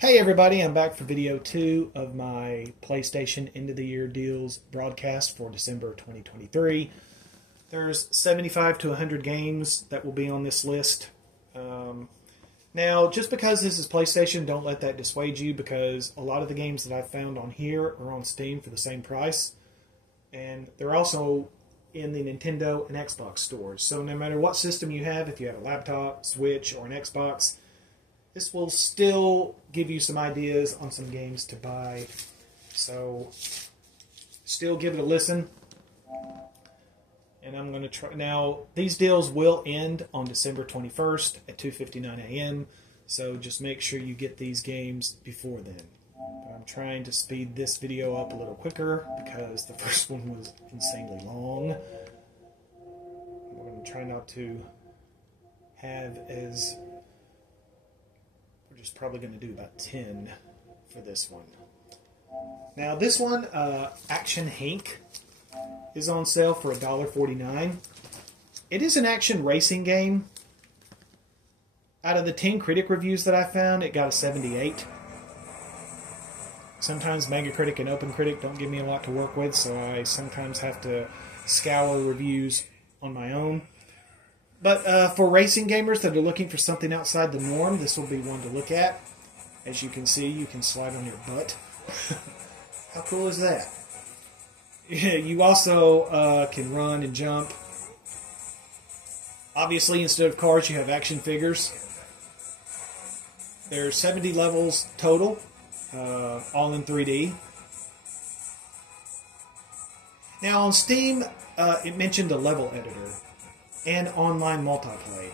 Hey everybody, I'm back for video 2 of my PlayStation End of the Year Deals broadcast for December 2023. There's 75 to 100 games that will be on this list. Now, just because this is PlayStation, don't let that dissuade you, because a lot of the games that I've found on here are on Steam for the same price. And they're also in the Nintendo and Xbox stores. So no matter what system you have, if you have a laptop, Switch, or an Xbox, this will still give you some ideas on some games to buy. So still give it a listen. And I'm going to try. Now, these deals will end on December 21st at 2:59 a.m. So just make sure you get these games before then. But I'm trying to speed this video up a little quicker because the first one was insanely long. We're going to try not to have as... We're just probably going to do about 10 for this one. Now this one, Action Henk, is on sale for $1.49. It is an action racing game. Out of the 10 critic reviews that I found, it got a 78. Sometimes Megacritic and OpenCritic don't give me a lot to work with, so I sometimes have to scour reviews on my own. But for racing gamers that are looking for something outside the norm, this will be one to look at. As you can see, you can slide on your butt. How cool is that? You also can run and jump. Obviously, instead of cars, you have action figures. There's 70 levels total, all in 3D. Now on Steam, it mentioned a level editor and online multiplayer,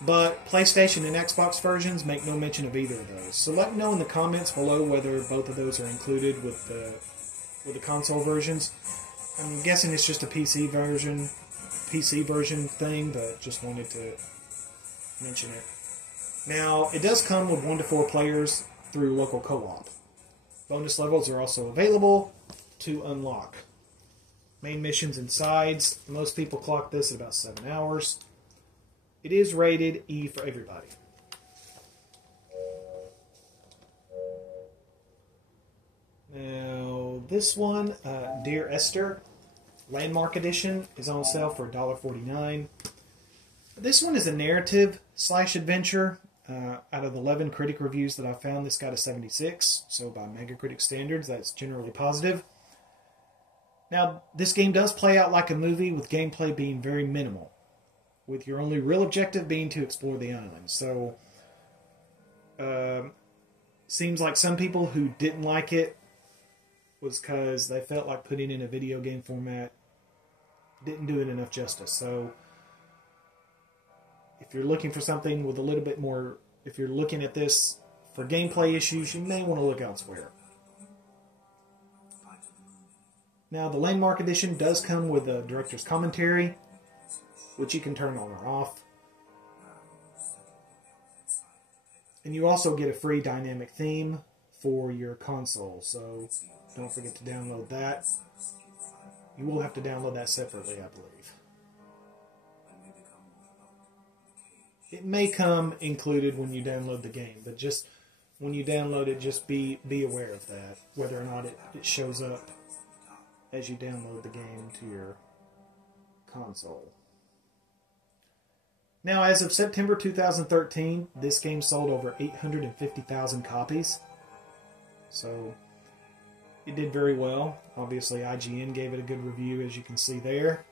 but PlayStation and Xbox versions make no mention of either of those. So let me know in the comments below whether both of those are included with the console versions. I'm guessing it's just a PC version thing, but just wanted to mention it. Now, it does come with 1 to 4 players through local co-op. Bonus levels are also available to unlock. Main missions and sides. Most people clock this at about 7 hours. It is rated E for everybody. Now, this one, Dear Ester, Landmark Edition, is on sale for $1.49. This one is a narrative/adventure. Out of the 11 critic reviews that I found, this got a 76. So by Megacritic standards, that's generally positive. Now, this game does play out like a movie, with gameplay being very minimal, with your only real objective being to explore the island. So, seems like some people who didn't like it was because they felt like putting in a video game format didn't do it enough justice. So, if you're looking for something with a little bit more, if you're looking at this for gameplay issues, you may want to look elsewhere. Now, the Landmark Edition does come with a director's commentary, which you can turn on or off. And you also get a free dynamic theme for your console, so don't forget to download that. You will have to download that separately, I believe. It may come included when you download the game, but just when you download it, just be aware of that, whether or not it shows up as you download the game to your console. Now, as of September 2013, this game sold over 850,000 copies. So, it did very well. Obviously, IGN gave it a good review, as you can see there.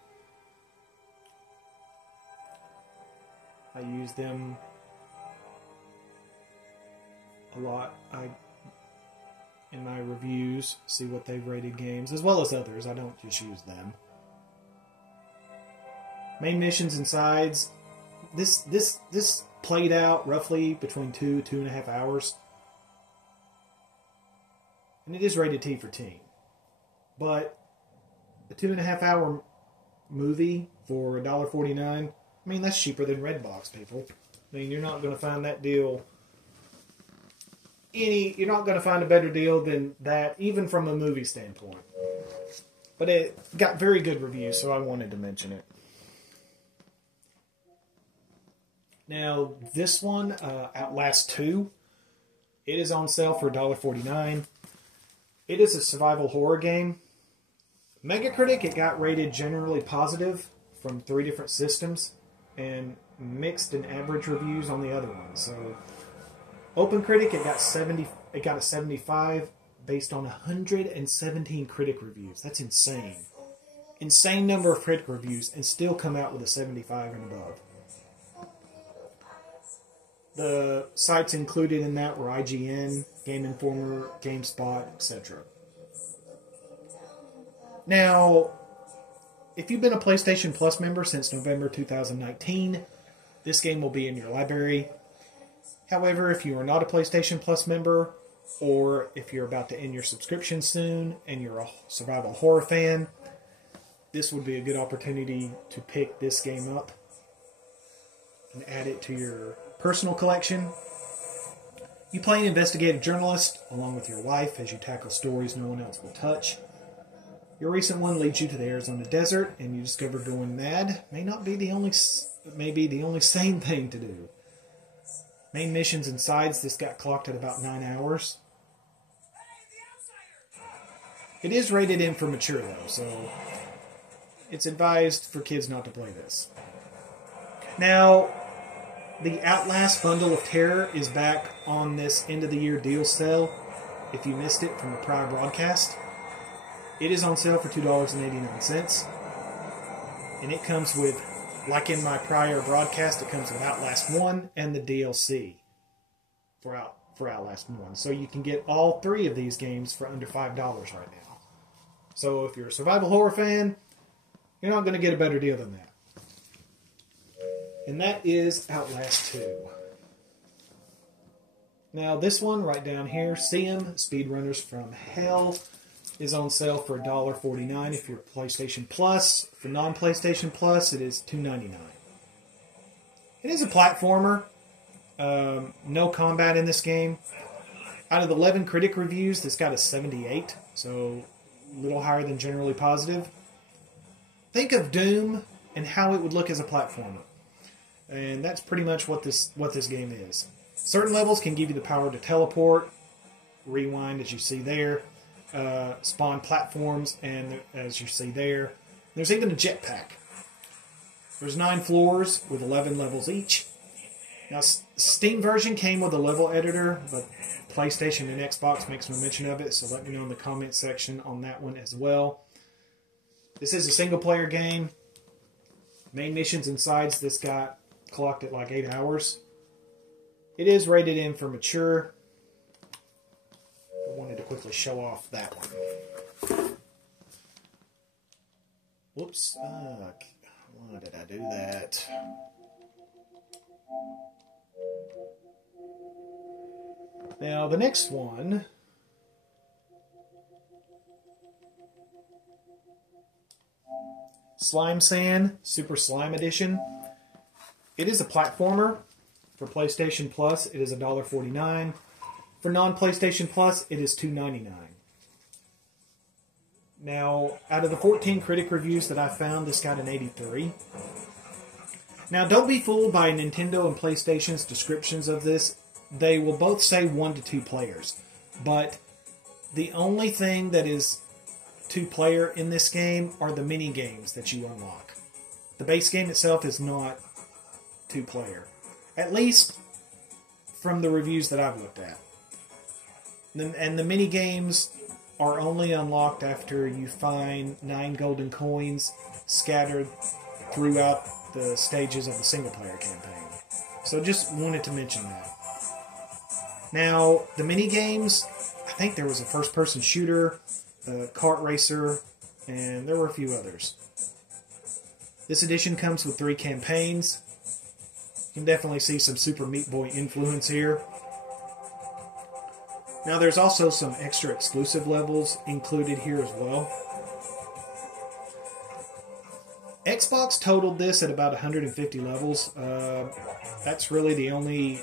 I use them a lot. In my reviews, see what they've rated games, as well as others. I don't just use them. Main missions and sides. This played out roughly between 2.5 hours. And it is rated T for teen. But a 2.5 hour movie for $1.49, I mean, that's cheaper than Redbox, people. I mean, you're not going to find that deal... You're not going to find a better deal than that, even from a movie standpoint. But it got very good reviews, so I wanted to mention it. Now, this one, Outlast 2, It is on sale for $1.49. It is a survival horror game. Metacritic, it got rated generally positive from 3 different systems, and mixed and average reviews on the other one. So, OpenCritic, it got a 75 based on 117 critic reviews. That's insane. Insane number of critic reviews, and still come out with a 75 and above. The sites included in that were IGN, Game Informer, GameSpot, etc. Now, if you've been a PlayStation Plus member since November 2019, this game will be in your library. However, if you are not a PlayStation Plus member, or if you're about to end your subscription soon and you're a survival horror fan, this would be a good opportunity to pick this game up and add it to your personal collection. You play an investigative journalist along with your wife as you tackle stories no one else will touch. Your recent one leads you to the Arizona desert, and you discover going mad may be the only sane thing to do. Main missions and sides, this got clocked at about 9 hours. It is rated M for mature though, so it's advised for kids not to play this. Now, the Outlast Bundle of Terror is back on this end of the year deal sale. If you missed it from the prior broadcast, it is on sale for $2.89. And it comes with, like in my prior broadcast, it comes with Outlast 1 and the DLC for Outlast 1. So you can get all 3 of these games for under $5 right now. So if you're a survival horror fan, you're not going to get a better deal than that. And that is Outlast 2. Now this one right down here, Seum, Speedrunners from Hell, is on sale for $1.49 if you're PlayStation Plus. For non-PlayStation Plus, it is $2.99. It is a platformer. No combat in this game. Out of 11 critic reviews, this got a 78, so a little higher than generally positive. Think of Doom and how it would look as a platformer. And that's pretty much what this game is. Certain levels can give you the power to teleport, rewind as you see there, spawn platforms, and as you see there, there's even a jetpack. There's 9 floors with 11 levels each. Now, Steam version came with a level editor, but PlayStation and Xbox makes no mention of it, so let me know in the comment section on that one as well. This is a single-player game. Main missions and sides, this got clocked at like 8 hours. It is rated M for mature. I wanted to quickly show off that one. Whoops. Why did I do that? Now, the next one... Slime Sand, Super Slime Edition. It is a platformer. For PlayStation Plus, it is $1.49. For non-PlayStation Plus, it is $2.99. Now, out of the 14 critic reviews that I found, this got an 83. Now, don't be fooled by Nintendo and PlayStation's descriptions of this. They will both say 1 to 2 players. But the only thing that is 2-player in this game are the mini games that you unlock. The base game itself is not 2-player. At least from the reviews that I've looked at. And the mini games are only unlocked after you find 9 golden coins scattered throughout the stages of the single-player campaign. So just wanted to mention that. Now, the mini games, I think there was a first-person shooter, a kart racer, and there were a few others. This edition comes with 3 campaigns. You can definitely see some Super Meat Boy influence here. Now there's also some extra exclusive levels included here as well. Xbox totaled this at about 150 levels. That's really the only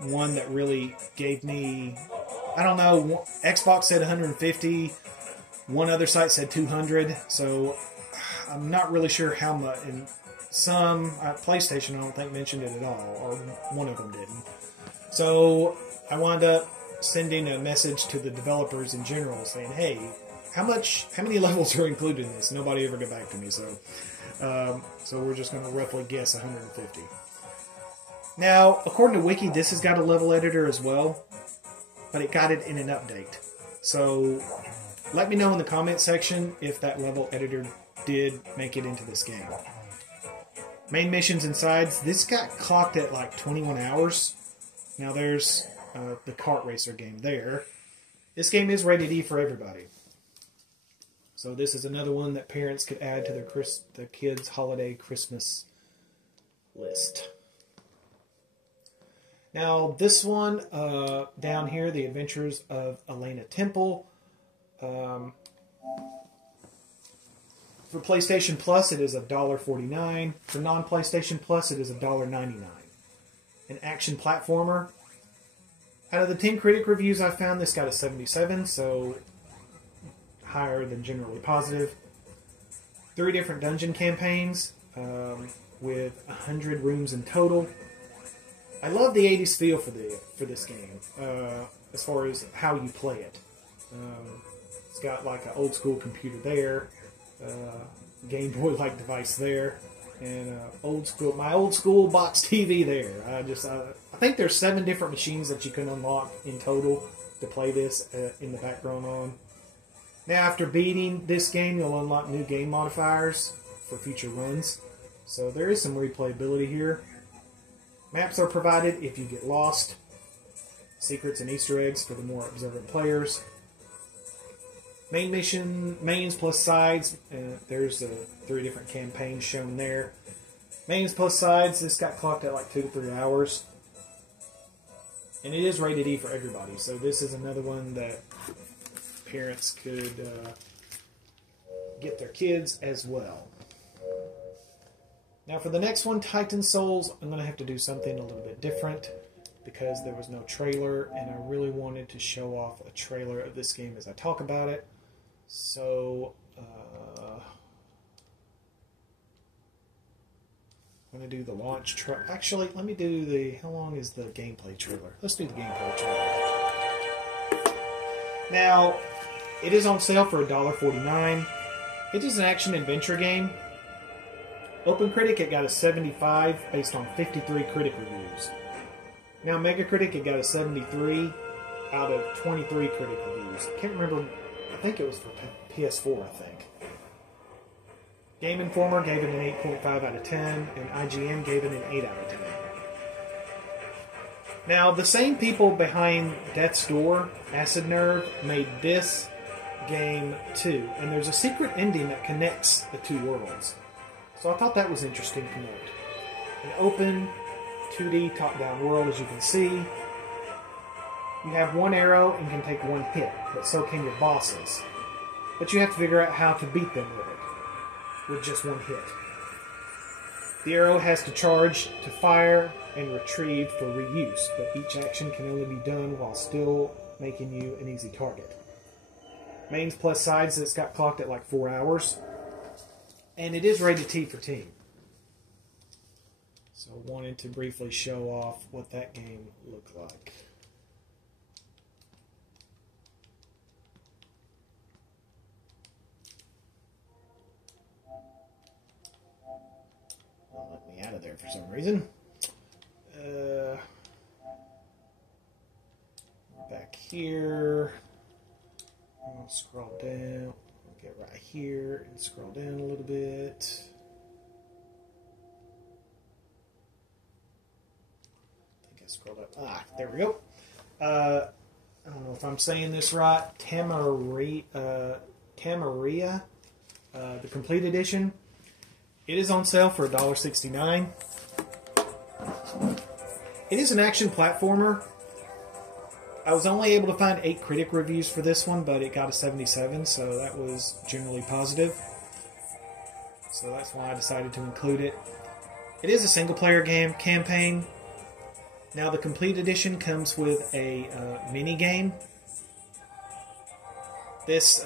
one that really gave me... I don't know, Xbox said 150, one other site said 200, so I'm not really sure how much. And some, PlayStation I don't think mentioned it at all, or one of them didn't. So I wound up sending a message to the developers in general saying, hey, how many levels are included in this? Nobody ever got back to me, so we're just going to roughly guess 150. Now, according to Wiki, this has got a level editor as well, but it got it in an update. So let me know in the comment section if that level editor did make it into this game. Main missions and sides, this got clocked at like 21 hours. Now there's the kart racer game there. This game is rated E for everybody. So this is another one that parents could add to their kids' holiday Christmas list. Now this one down here, The Adventures of Elena Temple. For PlayStation Plus, it is $1.49. For non-PlayStation Plus, it is $1.99. An action platformer. Out of the 10 critic reviews I found, this got a 77, so higher than generally positive. 3 different dungeon campaigns with 100 rooms in total. I love the 80s feel for this game, as far as how you play it. It's got like an old school computer there, Game Boy like device there, and my old school box TV there. I think there's 7 different machines that you can unlock in total to play this in the background on. Now, after beating this game, you'll unlock new game modifiers for future runs. So there is some replayability here. Maps are provided if you get lost. Secrets and Easter eggs for the more observant players. Main mission, mains plus sides. There's the 3 different campaigns shown there. Mains plus sides, this got clocked at like 2 to 3 hours. And it is rated E for everybody. So this is another one that parents could get their kids as well. Now for the next one, Titan Souls, I'm going to have to do something a little bit different because there was no trailer and I really wanted to show off a trailer of this game as I talk about it. So I'm going to do the launch trailer. Actually, let me do the, how long is the gameplay trailer? Let's do the gameplay trailer. Now, it is on sale for $1.49. It is an action-adventure game. OpenCritic, it got a 75 based on 53 critic reviews. Now, Metacritic, it got a 73 out of 23 critic reviews. I can't remember, I think it was for PS4, I think. Game Informer gave it an 8.5 out of 10, and IGN gave it an 8 out of 10. Now, the same people behind Death's Door, Acid Nerve, made this game too, and there's a secret ending that connects the 2 worlds. So I thought that was interesting to note. An open 2D top-down world, as you can see. You have 1 arrow and can take 1 hit, but so can your bosses. But you have to figure out how to beat them with it, with just 1 hit. The arrow has to charge to fire and retrieve for reuse, but each action can only be done while still making you an easy target. Mains plus sides, it's got clocked at like 4 hours. And it is rated T for teen. So I wanted to briefly show off what that game looked like. Won't let me out of there for some reason. Back here. I'll scroll down. Get right here and scroll down a little bit. I think I scrolled up. Ah, there we go. I don't know if I'm saying this right. Taimumari, the complete edition. It is on sale for $1.69. It is an action platformer. I was only able to find 8 critic reviews for this one, but it got a 77, so that was generally positive. So that's why I decided to include it. It is a single-player game campaign. Now, the complete edition comes with a mini-game. This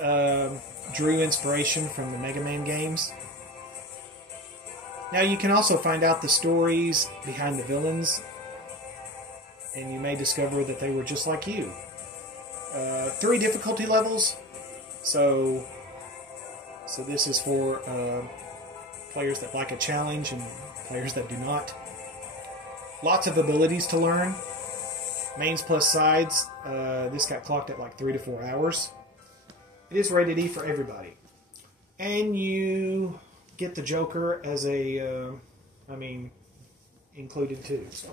drew inspiration from the Mega Man games. Now, you can also find out the stories behind the villains and you may discover that they were just like you. 3 difficulty levels, so this is for players that like a challenge and players that do not. Lots of abilities to learn. Mains plus sides, this got clocked at like 3 to 4 hours. It is rated E for everybody. And you get the Joker as a, included too. So,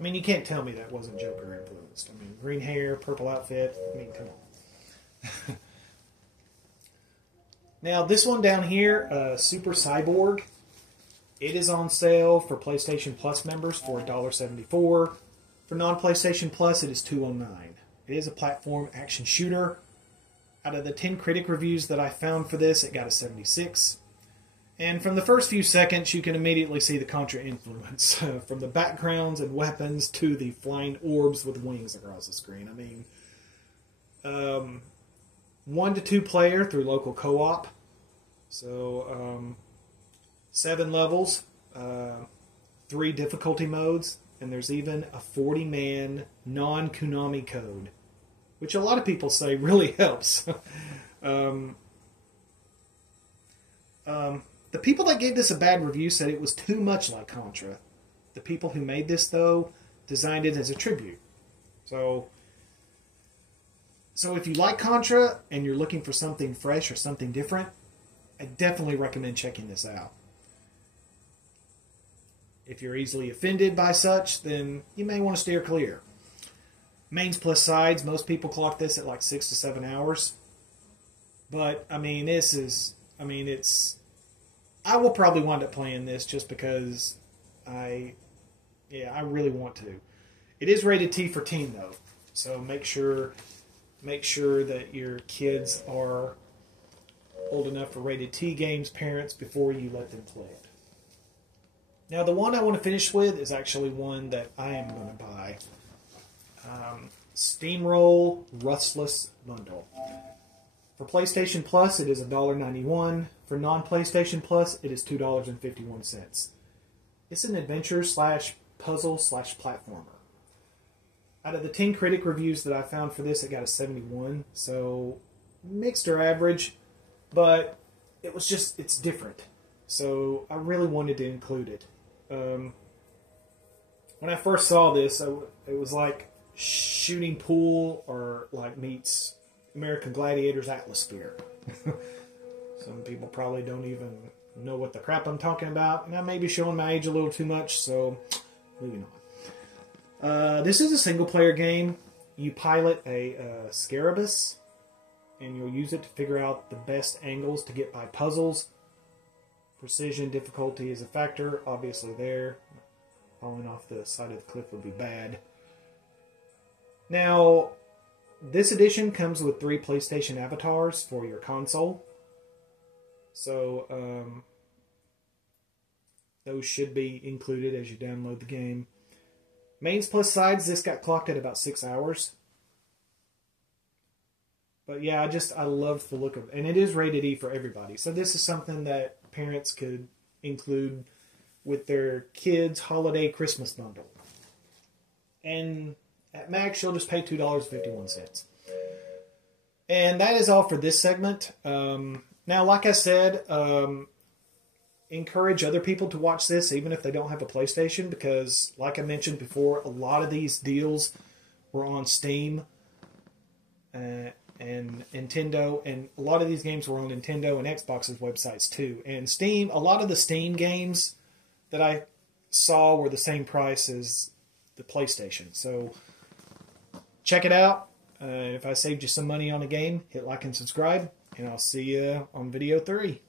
you can't tell me that wasn't Joker influenced. Green hair, purple outfit, come on. Now, this one down here, Super Cyborg, it is on sale for PlayStation Plus members for $1.74. For non-PlayStation Plus, it is $2.09. It is a platform action shooter. Out of the 10 critic reviews that I found for this, it got a 76. And from the first few seconds, you can immediately see the Contra influence. From the backgrounds and weapons to the flying orbs with wings across the screen. 1 to 2 player through local co-op. So, 7 levels, 3 difficulty modes, and there's even a 40-man non-Konami code, which a lot of people say really helps. The people that gave this a bad review said it was too much like Contra. The people who made this, though, designed it as a tribute. So if you like Contra and you're looking for something fresh or something different, I definitely recommend checking this out. If you're easily offended by such, then you may want to steer clear. Mains plus sides, most people clock this at like 6 to 7 hours. But, I will probably wind up playing this just because I really want to. It is rated T for teen, though. So make sure that your kids are old enough for rated T games, parents, before you let them play it. Now, the one I want to finish with is actually one that I am going to buy. Steamroll Rustless Bundle. For PlayStation Plus, it is $1.91. For non-PlayStation Plus, it is $2.51. It's an adventure / puzzle / platformer. Out of the 10 critic reviews that I found for this, it got a 71. So, mixed or average, but it's different. So, I really wanted to include it. When I first saw this, it was like shooting pool or like meets American Gladiators Atmosphere. Some people probably don't even know what the crap I'm talking about, and I may be showing my age a little too much, so moving on. This is a single-player game. You pilot a Scarabus, and you'll use it to figure out the best angles to get by puzzles. Precision difficulty is a factor, obviously there. Falling off the side of the cliff would be bad. Now, this edition comes with 3 PlayStation avatars for your console. So, those should be included as you download the game. Mains plus sides, this got clocked at about 6 hours. But yeah, I love the look of it. And it is rated E for everybody. So this is something that parents could include with their kids' holiday Christmas bundle. And at max, you'll just pay $2.51. And that is all for this segment. Now, like I said, encourage other people to watch this, even if they don't have a PlayStation, because, like I mentioned before, a lot of these deals were on Steam and Nintendo, and a lot of these games were on Nintendo and Xbox's websites too. And Steam, a lot of the Steam games that I saw were the same price as the PlayStation. So check it out. If I saved you some money on a game, hit like and subscribe, and I'll see you on video 3.